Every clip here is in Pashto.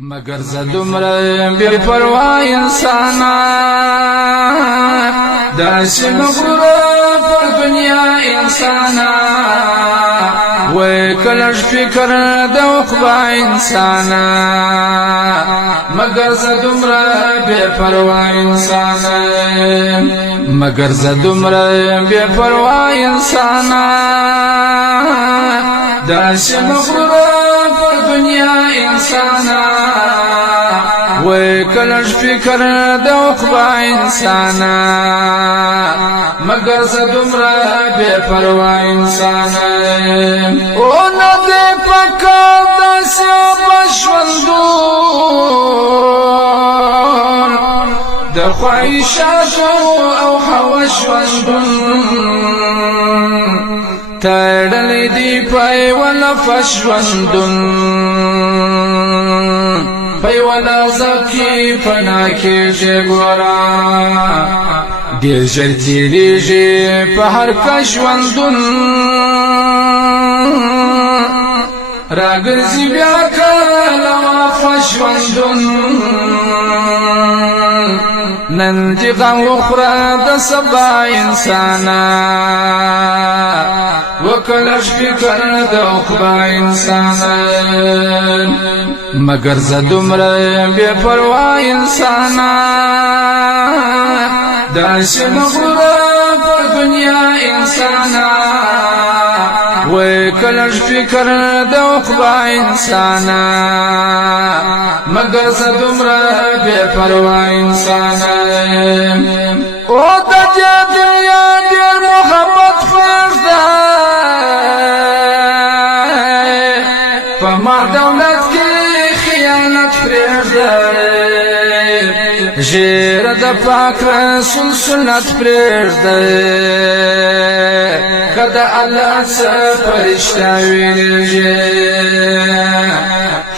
مگر زدمره بی پروا انسانا داسی مغرور پر دنیا انسانا وی کلش فکر دوقبا انسانا مگر زدمره بی پروا انسانا مگر زدمره بی پروا انسانا داسی مغرور پر دنیا انسانا وی کلش فکر دوقبا انسانا مگر زدمره بی پروا انسانا او ندی پکا دسی بشوندون در خواهشاتو او حوشوندون تردلی دی پای ولا فشوندون پای ولا زکی فنا کیجی گورا دیر جر تیریجی پهر کشوندون راگرزی بیا کلما فشوندون نندی غم اخرى دا سبا انسانا وکلش فکر دا اخبا انسانا مگر زدمره بی پروا انسانا داش مغرور پر دنیا انسانا وی کلش فکر دا اخبا انسانا مگر زدمره بی پروا انسانا او دا دنیا دیر محبت فرده فما دولت کی خیانت فرده جیر دا پاک رسول سنت فرده کدا اللہ سے پرشتہ وینجی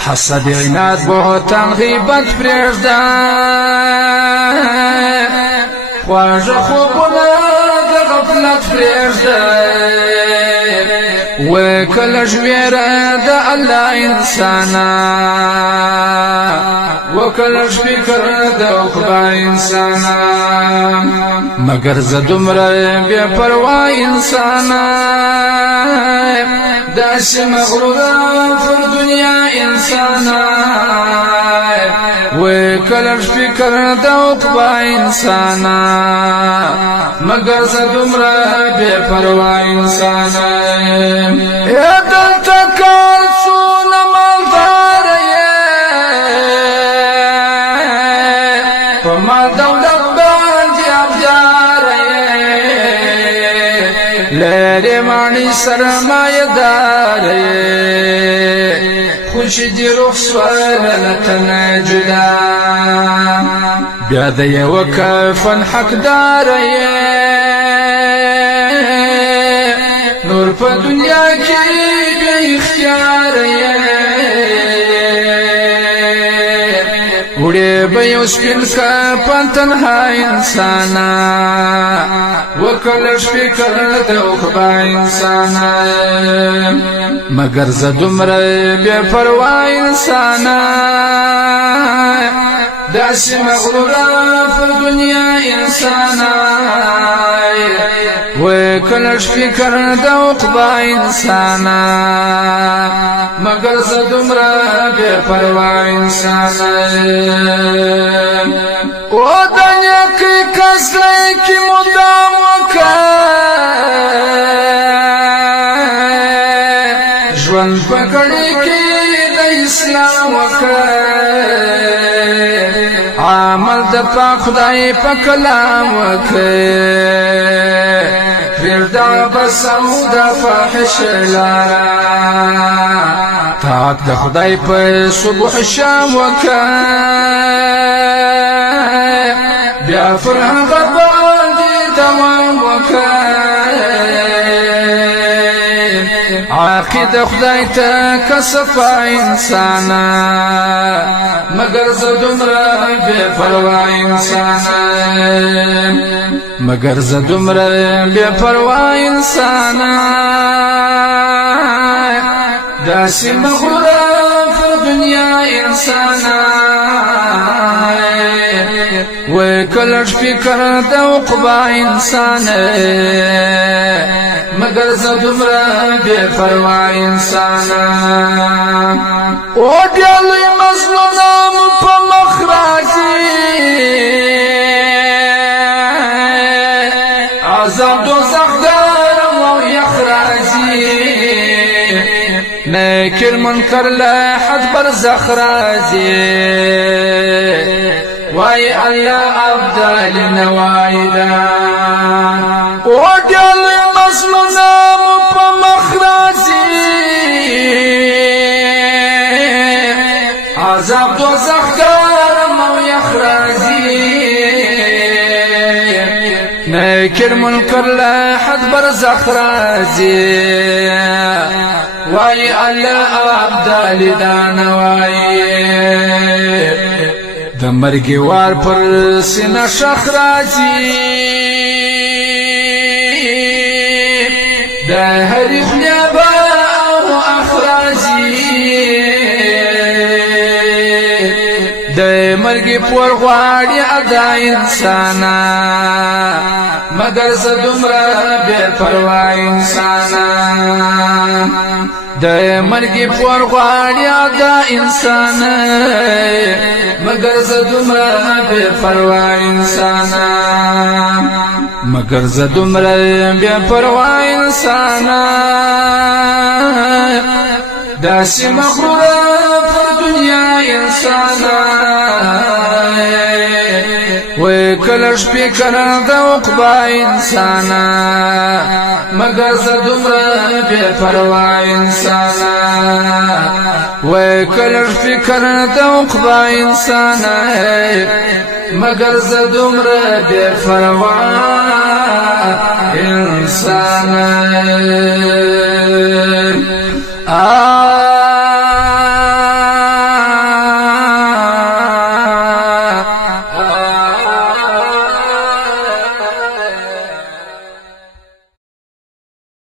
حسد عناد بہتان غیبت فرده خواج خوبنا دا غفلت فرده وکلش ویره دا اللہ انسانا وکلش فکر دا اخبا انسانا مگر زدمره بی پروا انسانا داسی مغرور پر دنیا انسانا وکلش فکر دا اخبا انسانا مگر زدمره بی پروا انسانا ایدل تکار سون مالدار فما دولت باندی ابدار لیری معنی سرمایه دار خوش دی رخصوال لتن جدا بیادی وکفن حق دار نور په دنیا کې بے اختیار وړي به یو سپین کا پنتنها انسانا وکلش فکر د اخبا انسانا مگر زدمره بی پروا انسانا داسی مغرورا پر دنیا انسانا وکلش فکر دا اقبا انسانا مگر زدمره بی پروا انسانا او دنیا کی کسلی کی مدام ژوند پکړی کی د اسلام عمل د پاک خدای په کلام فردا بسود فاحش لارا طاعت د خدای په صبح شام بیا فرحان غباندی دوام عاقد خدای تا کسفا انسانا مگر زدمره بی پروا انسانا مگر زدمره بی پروا انسانا داسی مغرور پر دنیا انسانا وکلش فکر د عقبا انسان مگر زدمرا بے پروا انسانا او دیالی مظلوم پا مخراجی عذاب دوزخ دارم و یخراجی نکر منکر لحد برزخ راجی وای الله ابدال نوایدا او دل مسلمان په مخراجی عذاب دوزخ گرم او یخراجی نکر منکر لحد برزخ راجی وای الله ابدال نوایدا د مرګي وار پر سینه شخ راځي د هر خلبا او اخراجي د مرګي پر غواړي ادا انسانا مگر زدمرا بے پروا انسانا د مرګي پر غواړي ادا انسان مگر زدمرا بے پروا انسان مگر زدمرا بے پروا انسان داسې مغرور پر دنیا انسان وکلش فکر د عقبا انسان مگر زدمرا بے پروا انسان وکلش فکر د عقبا انسان مگر زدمرا بے پروا انسان